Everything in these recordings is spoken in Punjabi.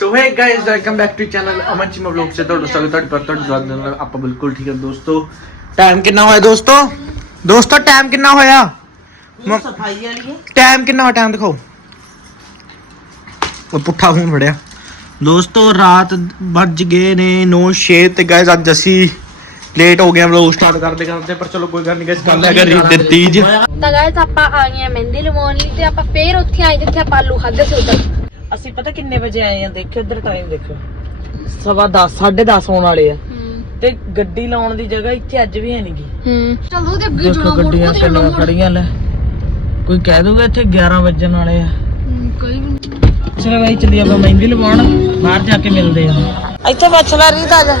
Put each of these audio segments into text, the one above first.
So hi guys welcome back to channel Aman Cheema vlog ਸੇ ਤੁਹਾਡਾ ਸਵਾਗਤ ਹੈ ਤੁਹਾਡਾ ਤੁਹਾਡਾ ਸਵਾਗਤ ਹੈ ਆਪਾਂ ਬਿਲਕੁਲ ਠੀਕ ਹਾਂ ਦੋਸਤੋ ਟਾਈਮ ਕਿੰਨਾ ਹੋਇਆ ਦੋਸਤੋ ਦੋਸਤੋ ਟਾਈਮ ਕਿੰਨਾ ਹੋਇਆ ਮ- ਸਫ਼ਾਈ ਵਾਲੀ ਹੈ ਟਾਈਮ ਕਿੰਨਾ ਹੋਇਆ ਟਾਈਮ ਦਿਖਾਓ ਉਹ ਪੁੱਠਾ ਫੋਨ ਫੜਿਆ ਦੋਸਤੋ ਰਾਤ ਵੱਜ ਗਏ ਨੇ 9:06 ਤੇ ਗਾਇਸ ਅੱਜ ਅਸੀਂ ਲੇਟ ਹੋ ਗਏ ਹਾਂ ਵਲੌਗ ਸਟਾਰਟ ਕਰਦੇ ਕਰਦੇ ਪਰ ਚਲੋ ਕੋਈ ਗੱਲ ਨਹੀਂ ਗਾਇਸ ਕੱਲ ਹੈਗਾ ਰੀਤ ਦੇ ਤੀਜ ਤਾਂ ਗਾਇਸ ਆਪਾਂ ਆ ਗਏ ਆ ਮਹਿੰਦੀ ਲਵਾਉਣ ਲਈ ਤੇ ਆਪਾਂ ਫੇਰ ਉੱਥੇ ਆਏ ਜਿੱਥੇ ਆਪਾਂ ਆਲੂ ਖਾਦੇ ਸੀ ਉਧਰ ਅਸੀਂ ਪਤਾ ਕਿੰਨੇ ਵਜੇ ਆਏ ਆ? ਦੇਖਿਓ ਉਧਰ ਟਾਈਮ ਦੇਖਿਓ। ਸਵਾ 10 10:30 ਹੋਣ ਵਾਲੇ ਆ। ਤੇ ਗੱਡੀ ਲਾਉਣ ਦੀ ਜਗ੍ਹਾ ਇੱਥੇ ਅੱਜ ਵੀ ਹੈ ਨਹੀਂਗੀ ਹੂੰ। ਚਲੋ ਤੇ ਅੱਗੇ ਦੇਖੋ ਗੱਡੀਆਂ ਕਿੰਨੀਆਂ ਖੜੀਆਂ ਲੈ ਕੋਈ ਕਹਿ ਦੂਗਾ ਇੱਥੇ 11 ਵੱਜਣ ਵਾਲੇ ਆ। ਕੋਈ ਵੀ ਚਲੋ ਬਾਈ ਚੱਲੀ ਆਪਾਂ ਮਹਿੰਦੀ ਲਵਾਉਣ। ਬਾਹਰ ਜਾ ਕੇ ਮਿਲਦੇ ਆ। ਇੱਥੇ ਬੱਚ ਲੈ ਰੀਤ ਆ ਜਾ।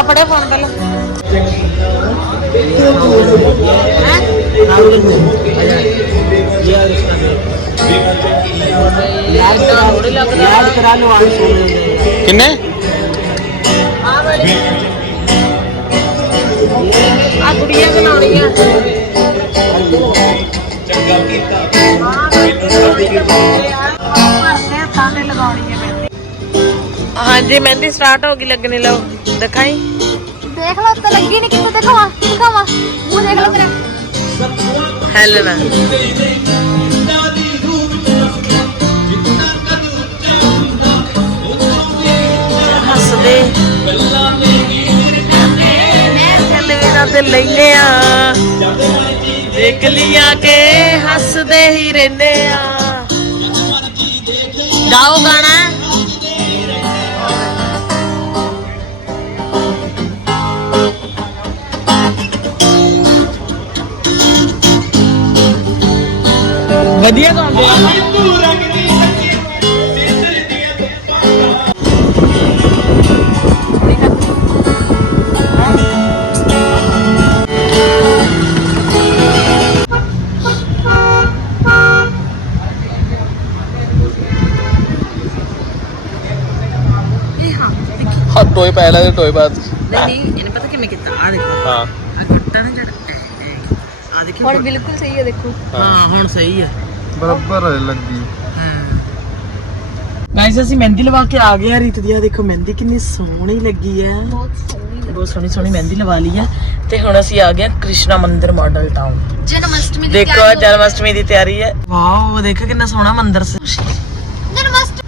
ਆਪਣੇ ਫੋਨ ਪਹਿਲਾਂ। ਯਾਦ ਕਰਾ ਲਓ ਆਣ ਸੋਨੇ ਕਿੰਨੇ? ਆ ਕੁੜੀਆਂ ਬਣਾਉਣੀਆਂ। ਹਾਂਜੀ ਮਹਿੰਦੀ ਸਟਾਰਟ ਹੋ ਗਈ ਲੱਗਣੀ ਲਓ ਦਿਖਾਈ। ਦੇਖ ਲਓ ਤੇ ਲੱਗੀ ਨਹੀਂ ਕਿੱਥੇ ਦਿਖਾਵਾਂ ਦਿਖਾਵਾਂ। ਮੂੰਹ ਦੇਖ ਲਓ ਤੇਰਾ। ਹੈਲਨ ਹੱਸਦੇ ਕਲਵੀਨਾ ਤੇ ਲੈਨੇ ਆ। ਦੇਖ ਲਿਆ ਕੇ ਹੱਸਦੇ ਹੀ ਰਹਿੰਦੇ ਆ। ਗਾਓ ਗਾਣਾ। ਵਧੀਆ ਗਾਉਂਦੇ ਆ। ਹਾਂ ਟੋਏ ਪੈ ਲੈ ਟੋਏ ਬਾਅਦ ਨਹੀਂ ਨਹੀਂ ਇਹਨੇ ਪਤਾ ਕਿਵੇਂ ਕੀਤਾ? ਆ ਦੇਖੋ। ਹਾਂ। ਆ ਕੱਟਾ ਨਾ ਜਿਹੜਾ ਆ ਦੇਖੋ। ਹੁਣ ਬਿਲਕੁਲ ਸਹੀ ਹੈ ਦੇਖੋ। ਹਾਂ ਹੁਣ ਸਹੀ ਹੈ। ਬਰਾਬਰ ਲੱਗੀ। ਗਾਇਸ ਅਸੀਂ ਮਹਿੰਦੀ ਲਵਾ ਕੇ ਆ ਗਏ ਆ ਰੀਤ ਦੀ। ਆ ਦੇਖੋ ਮਹਿੰਦੀ ਕਿੰਨੀ ਸੋਹਣੀ ਲੱਗੀ ਹੈ। ਬਹੁਤ ਸੋਹਣੀ ਬਹੁਤ ਸੋਹਣੀ ਸੋਹਣੀ ਮਹਿੰਦੀ ਲਵਾ ਲਈ ਹੈ। ਤੇ ਹੁਣ ਅਸੀਂ ਆ ਗਏ ਆ ਕ੍ਰਿਸ਼ਨਾ ਮੰਦਿਰ ਮਾਡਲ ਟਾਊਨ ਜਨਮ ਅਸ਼ਟਮੀ ਦੀ ਦੇਖੋ ਜਨਮ ਅਸ਼ਟਮੀ ਦੀ ਤਿਆਰੀ ਹੈ। ਵਾਓ ਦੇਖੋ ਕਿੰਨਾ ਸੋਹਣਾ ਮੰਦਿਰ ਸੀ।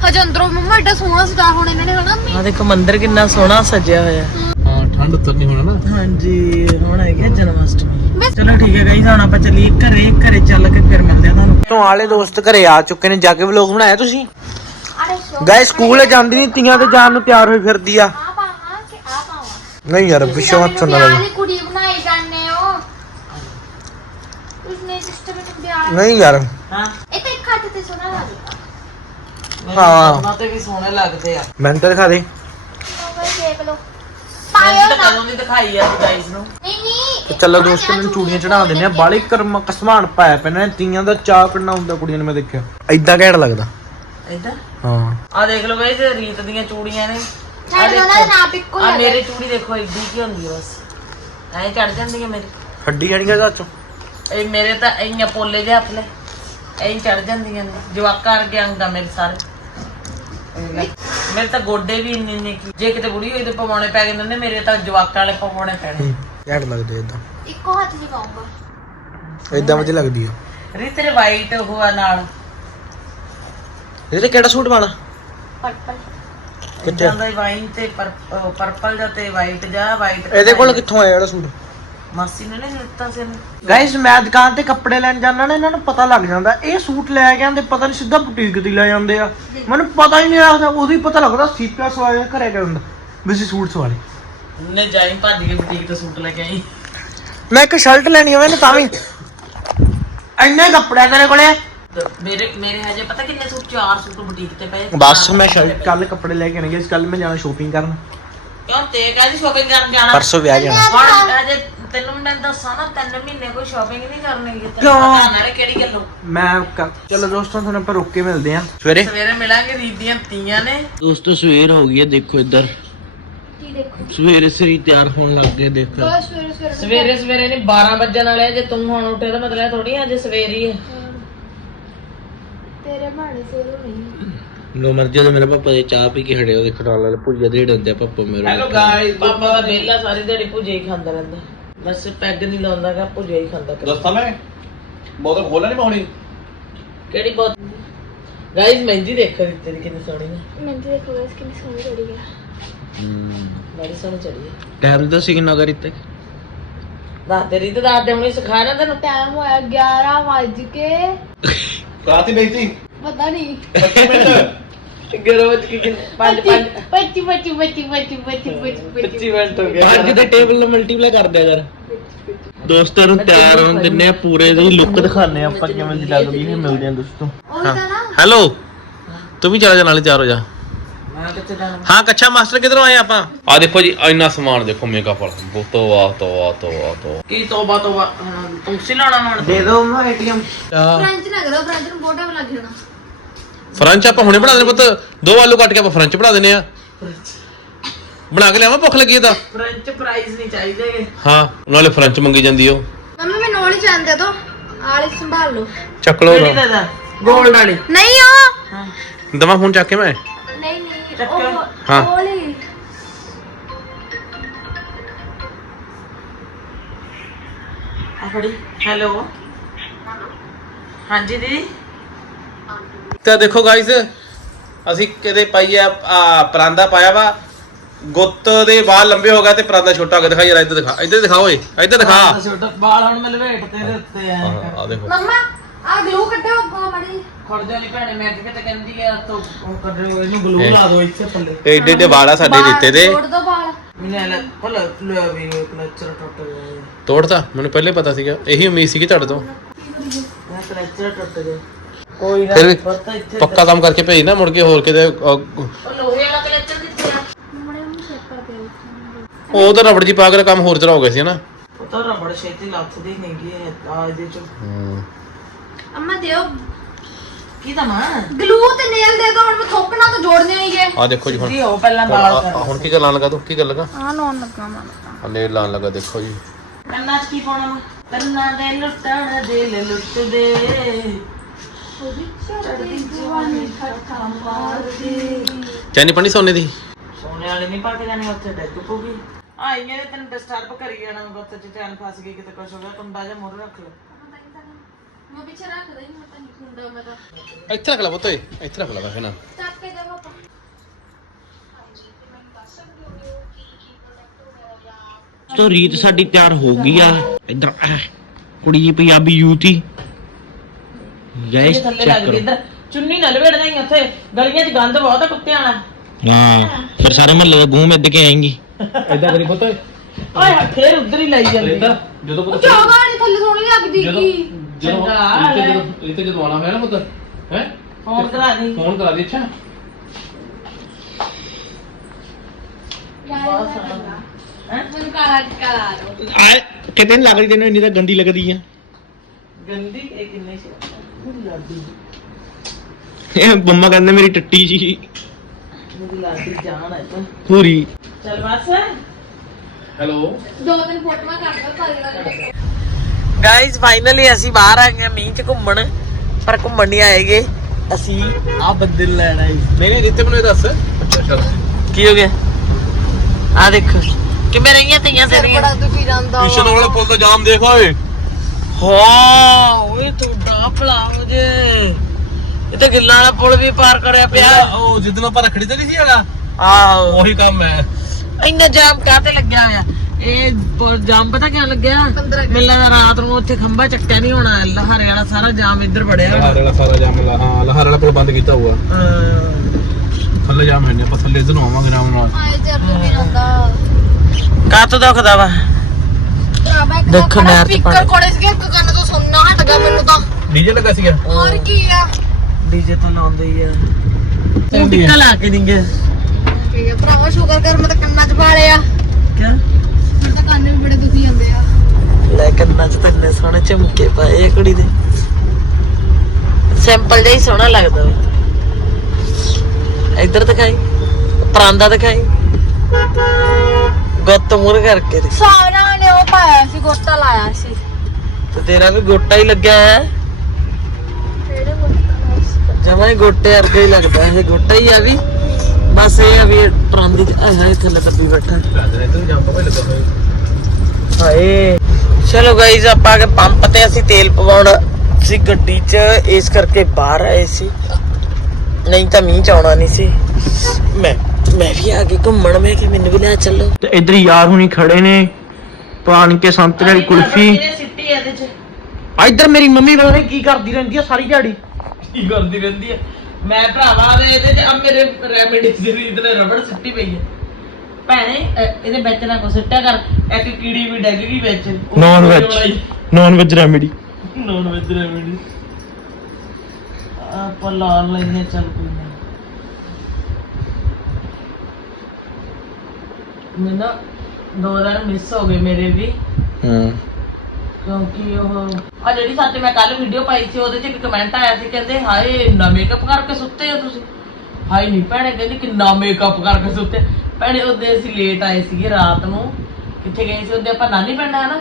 ਹਜੇ ਅੰਦਰੋਂ ਮੰਮਾ ਏਡਾ ਸੋਹਣਾ ਸਜਾ ਹੁਣ ਇਹਨਾਂ ਨੇ ਹਨਾ ਆ ਦੇਖੋ ਮੰਦਿਰ ਕਿੰਨਾ ਸੋਹਣਾ ਸਜਿਆ ਹੋਇਆ। ਹਾਂ ਠੰਡ ਉਤਰਨੀ ਹੋਣਾ ਨਾ। ਹਾਂਜੀ ਹੁਣ ਹੈਗਾ ਜਨਮ ਅਸ਼ਟਮੀ ਬਸ। ਚਲੋ ਠੀਕ ਹੈ ਗਾਇਸ ਹੁਣ ਆਪਾਂ ਚੱਲੀਏ ਘਰੇ ਘਰੇ ਚੱਲ ਕੇ ਫਿਰ ਮਿਲਦੇ ਆ ਤੁਹਾਨੂੰ। ਤੋਂ ਆਲੇ ਦੋਸਤ ਘਰੇ ਆ ਚੁੱਕੇ ਨੇ ਜਾ ਕੇ ਵਲੌਗ ਬਣਾਇਆ ਤੁਸੀਂ? ਗਾਇਸ ਸਕੂਲ ਜਾਂਦੀ ਨਹੀਂ ਤੀਆਂ ਤੇ ਜਾਣ ਨੂੰ ਤਿਆਰ ਹੋਈ ਫਿਰਦੀ ਆ। ਆ ਪਾਵਾਂ ਕਿ ਆ ਪਾਵਾਂ? ਨਹੀਂ ਯਾਰ ਪਿੱਛੋਂ ਹੱਥ ਸੁਣ ਵਿਆਹ ਦੀ ਕੁੜੀ ਬਣਾਈ ਜਾਂਦੇ ਹੋ। ਉਸਨੇ ਸਿਸਟਰ ਨੂੰ ਵਿਆਹ ਨਹੀਂ ਯਾਰ। ਹਾਂ ਇਹ ਤਾਂ ਇੱਕ ਹੱਥ ਤੇ ਸੋਹਣਾ ਲੱਗਦਾ। ਹਾਂ। ਉਹਨਾਂ ਤੇ ਵੀ ਸੋਹਣੇ ਲੱਗਦੇ ਆ। ਮੈਨੂੰ ਤਾਂ ਦਿਖਾ ਦੇ। ਮੋਬਾਈਲ ਦੇਖ ਲਓ। ਮੈਂ ਪਾਇਓ ਤਾਂ ਨਾ। ਕਦੋਂ ਦੀ ਦਿਖਾਈ ਆ ਗਾਇਸ ਨੂੰ? ਨਹੀਂ ਨਹੀਂ ਤੇ ਚੱਲੋ ਦੋਸਤੋ ਮੈਨੂੰ ਚੂੜੀਆਂ ਚੜਾ ਦਿੰਦੇ ਆ। ਬਾਲੇ ਕਰਮ ਕਸਮਾਨ ਪਾਇਆ ਪੈਣਾ ਤੀਆਂ ਦਾ ਚਾਹ ਕਿੰਨਾ ਹੁੰਦਾ ਕੁੜੀਆਂ ਨੇ ਮੈਂ ਦੇਖਿਆ। ਐਦਾਂ ਘੈਂਟ ਲੱਗਦਾ। ਇਦਾਂ ਹਾਂ। ਆ ਦੇਖ ਲਓ ਗਾਇਸ ਰੀਤ ਦੀਆਂ ਚੂੜੀਆਂ ਨੇ। ਛੱਡ ਦੋ ਨਾ ਨਾ ਪਿੱਕੋ ਆ ਮੇਰੀ ਚੂੜੀ ਦੇਖੋ ਏਡੀ ਕੀ ਹੁੰਦੀ ਆ ਬਸ। ਐਂ ਚੜ ਜਾਂਦੀ ਆ ਮੇਰੀ। ਹੱਡੀ ਜਾਣੀਆਂ ਚਾਚੋ ਇਹ ਮੇਰੇ ਤਾਂ ਇੰਨੀਆਂ ਪੋਲੇ ਜਿਹੇ ਐਂ ਚੜ ਜਾਂਦੀਆਂ ਨੇ। ਜਵਾਕਾਂ ਵਰਗੇ ਅੰਗ ਆ ਮੇਰੇ ਸਾਰੇ। ਇਹ ਲੈ। ਮੇਰੇ ਤਾਂ ਗੋਡੇ ਵੀ ਇੰਨੇ ਇੰਨੇ ਕੀ ਜੇ ਕਿਤੇ ਬੁੜੀ ਹੋਈ ਤੇ ਪਵਾਉਣੇ ਪੈ ਜਾਂਦੇ ਨੇ ਮੇਰੇ ਤਾਂ ਜਵਾਕਾਂ ਵਾਲੇ ਪਵਾਉਣੇ ਪੈਣੇ। ਘੈਂਟ ਲੱਗਦੇ ਏਦਾਂ ਇੱਕੋ ਹੱਥ ਨਹੀਂ ਪਾਉਂਗਾ ਏਦਾਂ ਵਧੀਆ ਲੱਗਦੀ ਆ। ਰੀ ਤੇਰੇ ਵਾਈਟ ਹੋਆ ਨਾਲ। ਇਹ ਤੇ ਕਿਹੜਾ ਸੂਟ ਪਾਣਾ ਪਰਪਲ ਕਿੱਥੇ ਇਦਾਂ ਦਾ ਵਾਈਨ ਤੇ ਪਰਪਲ ਜਾਂ ਤੇ ਵਾਈਟ ਜਾਂ ਵਾਈਟ ਇਹਦੇ ਕੋਲ ਕਿੱਥੋਂ ਆਇਆ ਜਿਹੜਾ ਸੂਟ? ਮਾਸੀ ਨੇ ਨਹੀਂ ਦਿੱਤਾ ਸੀ ਇਹਨੂੰ ਗਾਇਸ ਮੈਂ ਦੁਕਾਨ ਤੇ ਕੱਪੜੇ ਲੈਣ ਜਾਂਦਾ ਨਾ ਇਹਨਾਂ ਨੂੰ ਪਤਾ ਲੱਗ ਜਾਂਦਾ। ਇਹ ਸੂਟ ਲੈ ਕੇ ਆਂਦੇ ਪਤਾ ਨਹੀਂ ਸਿੱਧਾ ਬੁਟੀਕ ਤੇ ਲੈ ਜਾਂਦੇ ਆ। ਮੈਨੂੰ ਪਤਾ ਹੀ ਨਹੀਂ ਲੱਗਦਾ ਉਦੋਂ ਹੀ ਪਤਾ ਲੱਗਦਾ ਸੀਪੀਆ ਸਵਾਇਆ ਘਰੇ ਗਿਆ ਹੁੰਦਾ ਵੀ ਅਸੀਂ ਸੂਟ ਸਵਾਲੇ। ਨੇ ਜਾਈ ਭੱਜ ਕੇ ਬੁਟੀਕ ਤੋਂ ਸੂਟ ਲੈ ਕੇ ਆਈ। ਮੈਂ ਇੱਕ ਸ਼ਰਟ ਲੈਣੀ ਹੋਵੇ ਨਾ ਤਾਂ ਵੀ। ਇੰਨੇ ਕੱਪੜੇ ਤੇਰੇ ਕੋਲੇ? ਮੇਰੇ ਮੇਰੇ ਹਜੇ ਪਤਾ ਕਿੰਨੇ ਸੂਟ ਚਾਰ ਸੂਟ ਬੁਟੀਕ ਤੇ ਪਏ ਬਸ ਮੈਂ ਸ਼ਰਟ ਕੱਲ ਕੱਪੜੇ ਲੈ ਕੇ ਆਣਗੇ ਇਸ ਕੱਲ ਮੈਂ ਜਾਣਾ ਸ਼ੋਪਿੰਗ ਕਰਨ। ਕਿਉਂ ਤੇ ਕਾਹਦੀ ਸ਼ਾਪਿੰਗ ਕਰਨ ਜਾਣਾ? ਪਰਸੋਂ ਵਿਆਹ ਜਾਣਾ। ਹੁਣ ਅਜੇ ਤੈਨੂੰ ਮੈਂ ਦੱਸਾਂ ਨਾ ਤਿੰਨ ਮਹੀਨੇ ਕੋਈ ਸ਼ਾਪਿੰਗ ਨਹੀਂ ਕਰਨੀ ਕਿਤੇ ਕਿਉਂ? ਪਤਾ ਨਾਲੇ ਕਿਹੜੀ ਗੱਲੋਂ। ਮੈਂ ਕ- ਚਲੋ ਦੋਸਤੋ ਤੁਹਾਨੂੰ ਆਪਾਂ ਰੁੱਕ ਕੇ ਮਿਲਦੇ ਆ ਸਵੇਰੇ? ਸਵੇਰੇ ਮਿਲਾਂਗੇ ਰੀਤ ਦੀਆਂ ਤੀਆਂ ਨੇ। ਦੋਸਤੋ ਸਵੇਰ ਹੋ ਗਈ ਹੈ ਦੇਖੋ ਇੱਧਰ। ਕੀ ਦੇਖੋ? ਸਵੇਰੇ ਸਰੀ ਤਿਆਰ ਹੋਣ ਲੱਗ ਗਏ ਦੇਖੋ। ਬਸ ਸਵੇਰੇ ਸਵੇਰੇ ਸਵੇਰੇ ਸਵੇਰੇ ਨਹੀਂ 12 ਵਜਣ ਵਾਲੇ ਆ, ਜੇ ਤੂੰ ਹੁਣ ਉੱਠੇ ਤਾਂ ਮਤਲਬ ਥੋੜੀ ਅਜੇ ਸਵੇਰ ਹੀ ਹੈ। ਤੇਰੇ ਮਾੜੇ ਸੇਰੋ ਨਹੀਂ ਜੋ ਮਰਜ਼ੀ ਦੇ ਮੇਰੇ ਪਾਪਾ ਦੇ ਚਾਹ ਪੀ ਕੇ ਹੜੇ ਉਹਦੇ ਖਟਾਲ ਵਾਲੇ ਭੁਜੀਆ ਦੇ ਹੁੰਦੇ ਆ ਪਾਪਾ ਮੇਰੇ ਹੈਲੋ ਗਾਇਸ ਪਾਪਾ ਦਾ ਵਿਹਲਾ ਸਾਰੀ ਦਿਹਾੜੀ ਭੁਜੇ ਹੀ ਖਾਂਦਾ ਰਹਿੰਦਾ। ਬਸ ਪੈਗ ਨਹੀਂ ਲਾਉਂਦਾਗਾ ਭੁਜੇ ਹੀ ਖਾਂਦਾ ਕਰ ਦੱਸਾਂ ਮੈਂ? ਬੋਤਲ ਖੋਲਣੀ ਮੈਂ ਹੁਣੀ ਕਿਹੜੀ ਬਹੁਤ ਗਾਇਸ ਮਹਿੰਦੀ ਦੇਖੋ ਤੇਰੀ ਕਿੰਨੀ ਸੋਹਣੀ ਹੈ ਮਹਿੰਦੀ ਦੇਖੋ ਗਾਇਸ ਕਿੰਨੀ ਸੋਹਣੀ ਚੜੀ ਹੈ। ਬੜੀ ਸੋਹਣੀ ਚੜੀ ਹੈ ਟਾਈਮ ਦੱਸੀ ਕਿੰਨਾ ਕਰ ਇੱਥੇ ਦੱਸ ਤੇਰੀ ਤੇ ਦੱਸ ਦੇ ਹੁਣੇ ਸਿਖਾ ਨਾ ਤੈਨੂੰ। ਟਾਈਮ ਹੋਇਆ 11 ਵਜ ਕੇ ਕਰਾਤੀ ਬੇਇੱਜ਼ਤੀ? ਪਤਾ ਨਹੀਂ। 25 ਮਿੰਟ। ਗਿਰੋ ਕੀ ਪੰਜ ਪੰਜ। 25 25 25 25 25 25 ਮਿੰਟ ਹੋ ਗਏ। ਅੱਜ ਦੇ ਟੇਬਲ ਨਾਲ ਮਲਟੀਪਲਾਈ ਕਰ ਦਿਆ ਕਰ। ਦੋਸਤਾਂ ਨੂੰ ਤਿਆਰ ਹੋਣ ਦਿੰਨੇ ਆ ਪੂਰੇ ਦੀ ਲੁੱਕ ਦਿਖਾਣੇ ਆਪਾਂ ਕਿਵੇਂ ਦੀ ਲੱਗਦੀ ਹੈ ਮਿਲਦੇ ਆ ਦੋਸਤੋ। ਉਹ ਤਾਂ ਨਾ। ਹੈਲੋ ਤੂੰ ਵੀ ਚਲਾ ਜਾ ਨਾਲੇ ਤਿਆਰ ਹੋ ਜਾ। ਮੈਂ ਕਿੱਥੇ ਜਾਣਾ? ਹਾਂ ਕੱਚਾ ਮਾਸਟਰ ਕਿਧਰੋਂ ਆਏ ਆਪਾਂ? ਆ ਦੇਖੋ ਜੀ ਇੰਨਾ ਸਮਾਨ ਦੇਖੋ ਮੇਕਅਪ ਵਾਲਾ। ਬੋਤੋ ਵਾਹ ਤੋ ਵਾਹ ਤੋ ਵਾਹ ਤੋ ਕੀ ਤੋਬਾ ਤੋਬਾ? ਤੂੰ ਸੀ ਲਾਉਣਾ ਹੁਣ? ਦੇ ਦੋ ਮੈਂ ਏਟੀਐਮ ਫ੍ਰੈਂਚ ਨਾ ਕਰੋ ਫ੍ਰੈਂਚ ਨੂੰ ਬੋਟਾ ਲੱਗ ਜਾਣਾ। ਫਰੰਚ ਆਪਾਂ ਹੁਣੇ ਬਣਾ ਦੇਣੇ ਪੁੱਤ। ਦੋ ਆਲੂ ਕੱਟ ਕੇ ਆਪਾਂ ਫਰੰਚ ਬਣਾ ਦਿੰਨੇ ਆ ਬਣਾ ਕੇ ਲਿਆਵਾਂ ਭੁੱਖ ਲੱਗੀ ਹੈ ਤਾਂ? ਫ੍ਰੈਂਚ ਫ੍ਰਾਈਜ਼ ਨਹੀਂ ਚਾਹੀਦੇ। ਹਾਂ ਨਾਲੇ ਫਰੰਚ ਮੰਗੀ ਜਾਂਦੀ ਉਹ। ਮੰਮੀ ਮੈਂ ਨੋਲੀ ਚਾਨ ਦੇ ਦੋ ਆਲੇ ਸੰਭਾਲ ਲਓ। ਚੱਕ ਲਓ ਕਿਹੜੀ ਦਾਦਾ ਗੋਲਡ ਵਾਲੀ। ਨਹੀਂ ਉਹ। ਦਵਾ ਫੋਨ ਚੱਕ ਕੇ ਮੈਂ। ਨਹੀਂ ਨਹੀਂ। ਉਹ ਹਾਂ। ਓਲੀ ਆ ਫੜੀ। ਹੈਲੋ। ਹਾਂਜੀ ਦੀਦੀ। ਤਾਂ ਦੇਖੋ ਗਾਇਸ ਅਸੀਂ ਕਿਤੇ ਪਾਈ ਆ ਆ, ਪਰਾਂਦਾ ਪਾਇਆ ਵਾ। ਗੁੱਤ ਦੇ ਵਾਲ ਲੰਬੇ ਹੋ ਗਏ ਤੇ ਪਰਾਂਦਾ ਛੋਟਾ ਹੋ ਗਿਆ। ਦਿਖਾਈ ਜਰਾ ਇੱਧਰ ਦਿਖਾ ਇੱਧਰ ਦਿਖਾ ਓਏ ਇੱਧਰ ਦਿਖਾ। ਛੋਟਾ ਬਾਲ ਹੁਣ ਮੈਂ ਲਵੇਟ ਤੇਰੇ ਉੱਤੇ ਆ। ਆ ਦੇਖੋ। ਮੰਮਾ ਆ ਗਲੂ ਕੱਢੋ ਕੋ ਮੜੀ ਖੜ ਜਾ ਨਹੀਂ ਭੈਣੇ ਮੈਂ ਕਿਤੇ ਕਹਿੰਦੀ ਆ ਤੋ ਉਹ ਕਰ ਰਹੇ ਹੋ ਇਹਨੂੰ ਗਲੂ ਲਾ ਦੋ ਇੱਥੇ ਥੱਲੇ। ਤੇ ਏਡੇ ਏਡੇ ਵਾਲ ਸਾਡੇ ਦਿੱਤੇ ਦੇ। ਤੋੜ ਦੋ ਬਾਲ ਮੈਨੇ ਲੈ ਭਲ ਲੈ ਵੀ ਕਲਚਰ ਟੁੱਟ ਗਿਆ ਤੋੜਤਾ ਮੈਨੂੰ ਪਹਿਲੇ ਪਤਾ ਸੀਗਾ ਇਹੀ ਉਮੀਦ ਸੀਗੀ ਤੁਹਾਡੇ ਤੋਂ। ਮੈਂ ਕਲਚਰ ਟੁੱਟ ਗਿਆ। ਕੋਈ ਨਾ ਫਿਰ ਵੀ ਪਤਾ ਇੱਥੇ ਪੱਕਾ ਕੰਮ ਕਰਕੇ ਭੇਜ ਨਾ ਮੁੜ ਕੇ ਹੋਰ ਕਿਤੇ ਉਹ ਲੋਹੇ ਵਾਲਾ ਕਲਚਰ ਆ ਮੜੇ ਉਹ ਤਾਂ ਰਬੜ ਜੀ ਪਾ ਕੇ ਕੰਮ ਹੋਰ ਤਰ੍ਹਾਂ ਹੋ ਗਿਆ ਸੀ ਨਾ ਉਹ ਤਾਂ ਰਬੜ ਛੇਤੀ ਲੱਥਦੀ ਨਹੀਂ ਗਈ ਆ ਇਹਦੇ ਚ। ਅੰਮਾ ਦਿਓ। ਕੀ ਦਾ ਮਾਂ? ਗਲੂ ਤੇ ਨੇਲ ਦੇ ਦੋ ਹੁਣ ਮੈਂ ਥੋਕਣਾ ਤਾਂ ਜੋੜਨੇ ਆਈਏ ਆ ਦੇਖੋ ਜੀ ਹੁਣ। ਕੀ ਹੋ ਪਹਿਲਾਂ ਹੁਣ ਨਾਲ ਆ- ਆ ਹੁਣ ਕੀ ਕਰਨ ਲੱਗਾ ਤੂੰ? ਕੀ ਕਰ ਲਗਾ? ਆ ਨੌਨ ਲੱਗਾ ਮੈਂ। ਆ ਨੇਲ ਲਾਣ ਲੱਗਾ ਦੇਖੋ ਜੀ। ਕੰਨਾਂ 'ਚ ਕੀ ਪਾਉਣਾ ਵਾ? ਕੰਨਾਂ ਦੇ ਲੁੱਟਣ ਦੇ ਲੁੱਟਦੇ। ਚੈਨੀ ਪਣੀ ਸੋਨੇ ਦੀ? ਸੋਨੇ ਵਾਲੇ ਨਹੀਂ ਪਾ ਕੇ ਜਾਣੇ ਉੱਥੇ ਡੱਗ ਪੂਗੀ ਆ ਇਹਨੇ ਤੈਨੂੰ ਡਿਸਟਰਬ ਕਰੀ ਜਾਣਾ ਉੱਥੇ ਚ ਚੈਨ ਫਸ ਗਈ ਕਿਤੇ ਕੁਛ ਹੋ ਗਿਆ ਕੁੰਡਾ ਜਾਂ ਮੋਰ ਰੱਖ ਲਓ ਮੈਂ ਪਿੱਛੇ ਰੱਖ ਦਈ ਮੈਂ ਤਾਂ ਨਹੀਂ ਖੁੰਡਾ ਮੈਂ ਤਾਂ। ਇੱਥੇ ਰੱਖ ਲੈ ਓਏ ਇੱਥੇ ਰੱਖ ਲੈ ਵੈਸੇ ਨਾ ਚੱਕ ਕੇ ਦੇ ਪਾਪਾ। ਤੋ ਰੀਤ ਸਾਡੀ ਤਿਆਰ ਹੋ ਗਈ ਆ। ਇੱਧਰ ਕੁੜੀ ਜੀ ਪੰਜਾਬੀ ਯੂਥ ਹੀ। ਗਾਇਸ ਥੱਲੇ ਚੈੱਕ ਲੱਗ ਗਈ ਕਰੋ। ਇੱਧਰ। ਚੁੰਨੀ ਨਾ ਲਵੇੜਨਾ ਹੀ ਉੱਥੇ। ਗਲੀਆਂ 'ਚ ਗੰਦ ਬਹੁਤ ਆ ਕੁੱਤਿਆਂ ਵਾਲਾ ਹਾਂ ਫਿਰ ਸਾਰੇ ਮਹੱਲੇ ਦਾ ਗੂੰ ਮਿੱਦ ਕੇ ਆਏਂਗੀ। ਇਦਾਂ ਕਰੀ ਪੁੱਤ। ਓਏ ਫੇਰ ਉਧਰ ਹੀ ਲਾਈ ਜਾਂਦੀ। ਜਦੋਂ ਉਹ ਚਾਗਾ ਨਹੀਂ ਥੱਲੇ ਸੋਹਣੀ ਲੱਗਦੀ ਕੀ ਚੰਗਾ ਲੈ। ਇੱਥੇ ਜਦੋਂ ਆਣਾ ਹੋਇਆ ਨਾ ਪੁੱਤ ਹੈ? ਫੋਨ ਕਰਾ ਦੀ। ਫੋਨ ਕਰਾ ਦੇ ਅੱਛਾ। ਹੈਂ? ਮੈਨੂੰ ਕਾਲਾ ਟਿੱਕਾ ਲਾ ਦੋ ਆ ਕਿਤੇ ਨਹੀਂ ਲੱਗਦੀ ਤੈਨੂੰ ਇੰਨੀ ਤਾਂ ਗੰਦੀ ਲੱਗਦੀ ਆ। ਗੰਦੀ ਇਹ ਕਿੰਨੇ ਸੀ ਲਾਡੀ? ਇਹ ਮੰਮਾ ਕਹਿੰਦੇ ਮੇਰੀ ਟੱਟੀ ਜੀ। ਮੇਰੀ ਲਾਡੀ ਜਾਨ ਹੈ ਤੂੰ। ਪੂਰੀ। ਚੱਲ ਬਸ। ਹੈਲੋ। ਦੋ ਤਿੰਨ ਫੋਟੋਆਂ ਕਰ ਦੋ ਕਾਲੇ ਵਾਲੇ ਗਾਇਜ਼ ਫਾਈਨਲੀ ਅਸੀਂ ਬਾਹਰ ਆ ਗਏ ਮੀਂਹ 'ਚ ਘੁੰਮਣ ਪਰ ਘੁੰਮਣ ਨਹੀਂ ਆਏਗੇ। ਅਸੀਂ ਆ ਬੰਦੇ ਨੂੰ ਲੈਣ ਆਏ ਨਹੀਂ ਨਹੀਂ ਦਿੱਤੇ ਮੈਨੂੰ ਇਹ ਦੱਸ। ਅੱਛਾ ਅੱਛਾ ਕੀ ਹੋ ਗਿਆ? ਆ ਦੇਖੋ ਕਿਵੇਂ ਰਹੀਆਂ ਤਈਆਂ ਤੇਰੀਆਂ? ਦੁਖੀ ਜਾਂਦਾ ਟਿਊਸ਼ਨ ਵਾਲੇ ਪੁੱਲ ਦਾ ਜਾਮ ਦੇਖ ਓਏ। ਹਾਂ ਓਏ ਤੁਹਾਡਾ ਭਲਾ ਹੋ ਜੇ। ਇਹ ਤਾਂ ਗਿੱਲਾਂ ਵਾਲਾ ਪੁਲ ਵੀ ਪਾਰ ਕਰਿਆ ਪਿਆ। ਉਹ ਜਿੱਦਨ ਆਪਾਂ ਰਖੜੀ ਤੇ ਨਹੀਂ ਸੀ ਹੈਗਾ ਆਹੋ। ਉਹੀ ਕੰਮ ਹੈ। ਇੰਨਾ ਜਾਮ ਕਾਤੇ ਲੱਗਿਆ ਹੋਇਆ? ਇਹ ਜਾਮ ਪਤਾ ਕਿਉਂ ਲੱਗਿਆ? ਲੱਗਦਾ ਰਾਤ ਨੂੰ ਉੱਥੇ ਖੰਭਾ ਚੱਕਿਆ ਨਹੀਂ ਹੋਣਾ ਲਹਾਰੇ ਵਾਲਾ ਸਾਰਾ ਜਾਮ ਇੱਧਰ ਵੜਿਆ ਹੋਣਾ। ਲਹਾਰ ਵਾਲਾ ਸਾਰਾ ਜਾਮ ਲਾ ਹਾਂ ਲਹਾਰ ਵਾਲਾ ਪੁਲ ਬੰਦ ਕੀਤਾ ਹੋਊਗਾ। ਹਾਂ। ਥੱਲੇ ਜਾਮ ਹੈ ਨਹੀਂ ਆਪਾਂ ਥੱਲੇ ਇਧਰ ਨੂੰ ਆਵਾਂਗੇ ਆਰਾਮ ਨਾਲ। ਕਾਤ ਦੁਖਦਾ ਵਾ? ਦੇਖੋ ਨਹਿਰ ਚ ਪਾਣੀ। ਕੋਲੇ ਸੀਗੇ ਇੱਕ ਕੰਨ ਤੋਂ ਸੁਣਨਾ ਹਟ ਗਿਆ ਮੈਨੂੰ ਤਾਂ। ਡੀਜੇ ਲੱਗਾ ਸੀਗਾ? ਹੋਰ ਕੀ ਆ? ਡੀਜੇ ਤੋਂ ਲਾਉਂਦੇ ਹੀ ਆ। ਤੂੰ ਟਿੱਕਾ ਲਾ ਕੇ ਦਿੰਗੇ ਠੀਕ ਆ ਭਰਾਵਾ ਸ਼ੁਕਰ ਕਰ ਮੈਂ ਤਾਂ ਕੰਨਾਂ 'ਚ ਪਾ ਲਿਆ। ਕਿਆ? ਮੇਰੇ ਤਾਂ ਕੰਨ ਵੀ ਬੜੇ ਦੁਖੀ ਜਾਂਦੇ ਆ। ਲੈ ਕੰਨਾਂ 'ਚ ਤਾਂ ਇੰਨੇ ਸੋਹਣੇ ਝੁਮਕੇ ਪਾਏ ਆ ਕੁੜੀ ਦੇ। ਸਿੰਪਲ ਜਿਹਾ ਹੀ ਸੋਹਣਾ ਲੱਗਦਾ ਵਾ। ਇੱਧਰ ਦਿਖਾਈ ਪਰਾਂਦਾ ਦਿਖਾਈ। ਗੁੱਤ ਮੂਰ ਕਰਕੇ ਦੇ। ਸਾਰਾ ਨੇ ਉਹ ਪਾਇਆ ਸੀ ਗੋਟਾ ਲਾਇਆ ਸੀ। ਤੇ ਤੇਰਾ ਵੀ ਗੋਟਾ ਹੀ ਲੱਗਿਆ ਹੈ? ਜਮਾ ਹੀ ਗੋਟੇ ਵਰਗਾ ਹੀ ਲੱਗਦਾ ਇਹ ਗੋਟਾ ਹੀ ਆ ਵੀ। ਬਸ ਇਹ ਆ ਵੀ ਪਰਾਂਦੀ ਚ ਆਹ ਹਾਏ ਥੱਲੇ ਦੱਬੀ ਬੈਠਾ। ਹਾਏ। ਚਲੋ ਗਾਈਜ਼ ਆਪਾਂ ਕੇ ਪੰਪ ਤੇ ਅਸੀਂ ਤੇਲ ਪਵਾਉਣ ਸੀ ਗੱਡੀ 'ਚ ਇਸ ਕਰਕੇ ਬਾਹਰ ਆਏ ਸੀ। ਨਹੀਂ ਤਾਂ ਮੀਂਹ ਚ ਆਉਣਾ ਨਹੀਂ ਸੀ। ਮੈਂ ਮੈਂ ਵੀ ਆ ਕੇ ਘੁੰਮਣ ਮੈਂ ਕਿ ਮੈਨੂੰ ਵੀ ਲੈ ਚੱਲੋ। ਤੇ ਇਧਰ ਯਾਰ ਹੁਣੀ ਖੜੇ ਨੇ। ਪਾਣ ਕੇ ਸੰਤਰੇ ਵਾਲੀ ਕੁਲਫੀ। ਸਿੱਟੀ ਇਹਦੇ 'ਚ। ਇੱਧਰ ਮੇਰੀ ਮੰਮੀ ਪਤਾ ਨਹੀਂ ਕੀ ਕਰਦੀ ਰਹਿੰਦੀ ਆ ਸਾਰੀ ਦਿਹਾੜੀ। ਕੀ ਕਰਦੀ ਰਹਿੰਦੀ ਹੈ ਮੈਂ ਭਰਾਵਾ ਦੇ ਇਹਦੇ ਚ ਆ ਮੇਰੇ ਰੈਮੇਡੀ ਜਿਹੜੀ ਨੇ ਰਬੜ ਸਿੱਟੀ ਪਈ ਹੈ ਭੈਣੇ ਅ, ਇਹਦੇ ਵਿੱਚ ਨਾ ਕੋ ਸਿੱਟਿਆ ਕਰ ਇੱਕ ਕੀੜੀ ਵੀ ਡੱਗ ਗਈ ਵਿੱਚ। Non veg non veg remedy non veg remedy ਆਪਾਂ ਲਾ ਲੈਨੇ ਚੱਲ ਕੋਈ ਨਾ। ਮੈਂ ਨਾ ਦੋ ਦਿਨ ਮਿਸ ਹੋ ਗਏ ਮੇਰੇ ਵੀ। ਹੂੰ। ਕਿਉਂਕਿ ਉਹ ਆ ਜਿਹੜੀ ਸੱਚ ਮੈਂ ਕੱਲ ਵੀਡੀਓ ਪਾਈ ਸੀ ਉਹਦੇ 'ਚ ਇੱਕ ਕਮੈਂਟ ਆਇਆ ਸੀ ਕਹਿੰਦੇ ਹਾਏ ਇੰਨਾ ਮੇਕਅਪ ਕਰਕੇ ਸੁੱਤੇ ਹੋ ਤੁਸੀਂ? ਹਾਏ ਨਹੀਂ ਭੈਣੇ ਕਹਿੰਦੀ ਕਿੰਨਾ ਮੇਕਅਪ ਕਰਕੇ ਸੁੱਤੇ? ਭੈਣੇ ਉਹਦੇ ਅਸੀਂ ਲੇਟ ਆਏ ਸੀਗੇ ਰਾਤ ਨੂੰ। ਕਿੱਥੇ ਗਏ ਸੀ? ਉਹਦੇ ਆਪਾਂ ਨਾਨੀ ਪਿੰਡ ਆ ਨਾ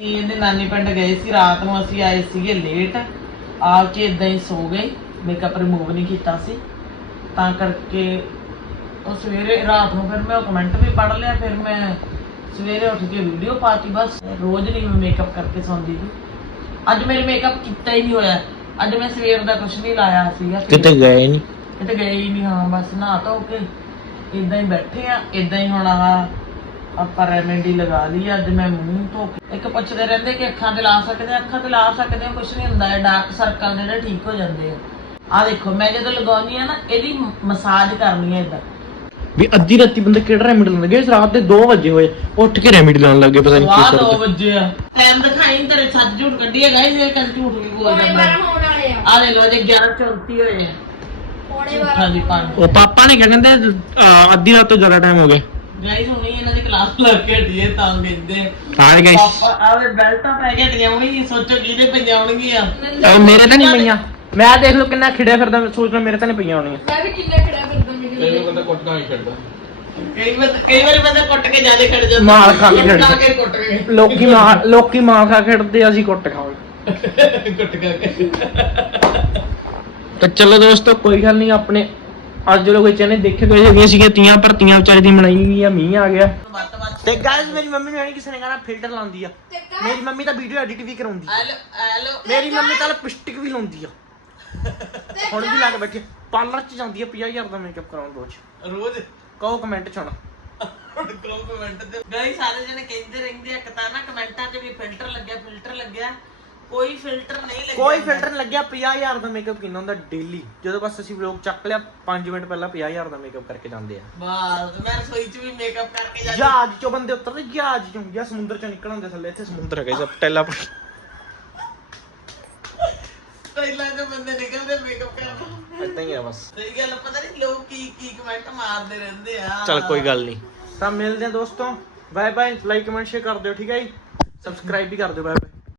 ਇਹਦੇ ਨਾਨੀ ਪਿੰਡ ਗਏ ਸੀ ਰਾਤ ਨੂੰ ਅਸੀਂ ਆਏ ਸੀਗੇ ਲੇਟ ਆ ਕੇ ਇਦਾਂ ਹੀ ਸੋ ਗਏ। ਮੇਕਅਪ ਰਿਮੂਵ ਨਹੀਂ ਕੀਤਾ ਸੀ। ਤਾਂ ਕਰਕੇ ਉਹ ਸਵੇਰੇ ਰਾਤ ਨੂੰ ਫਿਰ ਮੈਂ ਉਹ ਕਮੈਂਟ ਵੀ ਪੜ ਲਿਆ ਫਿਰ ਮੈਂ ਸਵੇਰੇ ਉੱਠ ਕੇ ਵੀਡੀਓ ਪਾਤੀ ਬਸ ਰੋਜ਼ ਨਹੀਂ ਮੈਂ ਮੇਕਅਪ ਕਰਕੇ ਸੌਂਦੀ ਸੀ। ਅੱਜ ਮੇਰੇ ਮੇਕਅਪ ਕੀਤਾ ਹੀ ਨਹੀਂ ਹੋਇਆ। ਅੱਜ ਮੈਂ ਸਵੇਰ ਦਾ ਕੁਝ ਨਹੀਂ ਲਾਇਆ ਸੀਗਾ। ਕਿਤੇ ਗਏ ਨਹੀਂ ਕਿਤੇ ਗਏ ਹੀ ਨਹੀਂ ਹਾਂ ਬਸ ਨਹਾ ਧੋ ਕੇ ਇਦਾਂ ਹੀ ਬੈਠੇ ਆ। ਇਦਾਂ ਹੀ ਹੁਣ ਆਹ ਆਪਾਂ ਰੈਮੇਡੀ ਲਗਾ ਲਈ ਆ। ਅੱਜ ਮੈਂ ਮੂੰਹ ਧੋ ਕੇ ਇੱਕ ਪੁੱਛਦੇ ਰਹਿੰਦੇ ਕਿ ਅੱਖਾਂ ਤੇ ਲਾ ਸਕਦੇ ਆ? ਅੱਖਾਂ ਤੇ ਲਾ ਸਕਦੇ ਆ? ਕੁਝ ਨਹੀਂ ਹੁੰਦਾ ਹੈ ਡਾਰਕ ਸਰਕਲ ਜਿਹੜੇ ਠੀਕ ਹੋ ਜਾਂਦੇ ਆ। ਆ ਦੇਖੋ ਮੈਂ ਜਦੋਂ ਲਗਾਉਣੀ ਆ ਨਾ ਇਹਦੀ ਮਸਾਜ ਕਰਨੀ ਆ ਇਦਾਂ ਵੀ ਅੱਧੀ ਰਾਤੀ ਬੰਦੇ ਕਿਹੜਾ ਰੈਮੇਡੀ ਲਾਉਣ ਲੱਗੇ ਇਸ ਰਾਤ ਦੇ 2 ਵਜੇ ਹੋਏ ਉੱਠ ਕੇ ਰੈਮੇਡੀ ਲਾਉਣ ਲੱਗੇ ਪਤਾ ਨਹੀਂ ਕੀ 2 ਕਰਦੇ ਵਜੇ ਆ। ਟਾਈਮ ਦਿਖਾਈ ਤੇਰੇ ਸੱਚ ਝੂਠ ਕੱਢੀ ਹੈ ਗਾਇਸ ਇਹ ਕੱਲ ਝੂਠ ਵੀ ਬੋਲ ਜਾਂਦਾ ਹੋਣ ਵਾਲੇ ਆ। ਆ ਦੇ ਲੋ ਜੇ 11:34 ਹੋਏ ਆ। ਪੌਣੇ ਝੂਠਾਂ ਦੀ ਪੰਜ। ਉਹ ਪਾਪਾ ਨੇ ਕਿਹਾ ਕਹਿੰਦੇ ਅਹ, ਅੱਧੀ ਰਾਤ ਤੋਂ ਜ਼ਿਆਦਾ ਟਾਈਮ ਹੋ ਗਿਆ। ਗਾਇਸ ਹੁਣੀ ਇਹਨਾਂ ਦੀ ਕਲਾਸ ਲੱਗ ਕੇ ਹਟੀਏ ਤਾਂ ਕਹਿੰਦੇ। ਸਾਰੇ ਗਏ ਪਾਪਾ ਆਵੇ ਬੈਲਟਾਂ ਪੈ ਕੇ ਹਟੀਆਂ ਹੋਣੀ ਸੋਚੋ ਕਿਹਦੇ ਪਈਆਂ ਹੋਣਗੀਆਂ। ਮੇਰੇ ਤਾਂ ਨਹੀਂ ਪਈਆਂ। ਮੈਂ ਦੇਖ ਲਓ ਕਿੰਨਾ ਖਿੜਿਆ ਫਿਰਦਾ ਮੈਂ ਸੋਚਦਾ ਮੇਰੇ ਤਾਂ ਨਹੀਂ ਪਈਆਂ ਹੋਣੀਆਂ। ਮੈਂ ਵੀ ਕਿੰਨੇ ਖੜਾ ਫਿਰਦਾ ਮੇਰੇ ਤੈਨੂੰ ਬੰਦਾ ਕੁੱਟਦਾ ਨਹੀਂ ਛੱਡਦਾ ਕਈ ਵਾਰ ਕਈ ਵਾਰੀ ਬੰਦਾ ਕੁੱਟ ਕੇ ਜਾਦੇ ਖੜ ਜਾਂਦਾ ਮਾਰ ਖਾ ਕੇ ਖੜ ਖਾ ਕੇ ਕੁੱਟ ਕੇ ਲੋਕੀ ਮਾਰ ਲੋਕੀ ਮਾਰ ਖਾ ਖੇਡਦੇ ਅਸੀਂ ਕੁੱਟ ਖਾਵਾਂਗੇ। ਕੁੱਟ ਕੇ ਤਾਂ ਚਲੋ ਦੋਸਤੋ ਕੋਈ ਗੱਲ ਨਹੀਂ ਆਪਣੇ ਅੱਜ ਜੋ ਲੋਕ ਚੈਨਲ ਦੇਖੇ ਗਏ ਹੈਗੀਆਂ ਸੀਗੀਆਂ ਤੀਆਂ ਪਰ ਤੀਆਂ ਵਿਚਾਰੀ ਦੀ ਮਨਾਈ ਗਈ ਆ ਮੀਂਹ ਆ ਗਿਆ। ਵੱਤ ਵੱਤ ਤੇ ਗਾਇਸ ਮੇਰੀ ਮੰਮੀ ਨੂੰ ਐਂ ਕਿਸੇ ਨੇ ਕਹਣਾ ਫਿਲਟਰ ਲਾਉਂਦੀ ਆ। ਮੇਰੀ ਮੰਮੀ ਤਾਂ ਵੀਡੀਓ ਐਡਿਟ ਵੀ ਕਰਾਉਂਦੀ ਆ। Hello hello. ਮੇਰੀ ਮੰਮੀ ਤਾਂ ਲਿਪਸਟਿਕ ਵੀ ਲਾਉਂਦੀ ਆ। ਹੁਣ ਵੀ ਲਾ ਕੇ ਬੈਠੀ। ਪਾਰਲਰ ਚ ਜਾਂਦੀ ਆ 50000 ਦਾ ਮੇਕਅਪ ਕਰਾਉਣ ਰੋਜ਼ ਰੋਜ਼? ਕਹੋ ਕਮੈਂਟ ਚ ਹੁਣ। ਹੁਣ ਕਮੈਂਟ ਤੇ ਗਾਈ ਸਾਰੇ ਜਣੇ ਕਹਿੰਦੇ ਰਹਿੰਦੇ ਆ ਕਤਾ ਨਾ ਕਮੈਂਟਾਂ 'ਚ ਵੀ ਫਿਲਟਰ ਲੱਗਿਆ ਫਿਲਟਰ ਲੱਗਿਆ। ਕੋਈ ਫਿਲਟਰ ਨਹੀਂ ਲੱਗਿਆ। ਕੋਈ ਫਿਲਟਰ ਨਹੀਂ ਲੱਗਿਆ 50000 ਦਾ ਮੇਕਅਪ ਕਿੰਨਾ ਹੁੰਦਾ ਡੇਲੀ ਜਦੋਂ ਬਸ ਅਸੀਂ ਵਲੌਗ ਚੱਕ ਲਿਆ 5 ਮਿੰਟ ਪਹਿਲਾਂ 50000 ਦਾ ਮੇਕਅਪ ਕਰਕੇ ਜਾਂਦੇ ਆ। ਬਸ ਮੈਂ ਰਸੋਈ 'ਚ ਵੀ ਮੇਕਅਪ ਕਰਕੇ ਜਾਂਦੀ। ਜਹਾਜ਼ ਚੋਂ ਬੰਦੇ ਉਤਰਦੇ ਜਹਾਜ਼ ਚੋਂ। ਜਾਂ ਸਮੁੰਦਰ ਚੋਂ ਨਿਕਲ ਆਉਂਦੇ ਥੱਲੇ ਇੱਥੇ ਸਮੁੰਦਰ। ਹੈਗਾ ਜੀ ਟੈਲਾ ਪਹਿਲਾਂ ਜੋ ਬੰਦੇ ਨਿਕਲਦੇ ਮੇਕਅਪ ਕਰਨ। ਇਦਾਂ ਹੀ ਆ ਬਸ। ਸਹੀ ਗੱਲ ਪਤਾ ਨਹੀਂ ਲੋਕ ਕੀ ਕੀ ਕਮੈਂਟ ਮਾਰਦੇ ਰਹਿੰਦੇ ਆ। ਚਲ ਕੋਈ ਗੱਲ ਨਹੀਂ ਤਾਂ ਮਿਲਦੇ ਆ ਦੋਸਤੋ। Bye bye like comment share ਕਰ ਦਿਓ ਠੀਕ ਹੈ ਜੀ? ਸਬਸਕ੍ਰਾਈਬ ਵੀ ਕਰ ਦਿਓ ਬਾਏ ਬਾਏ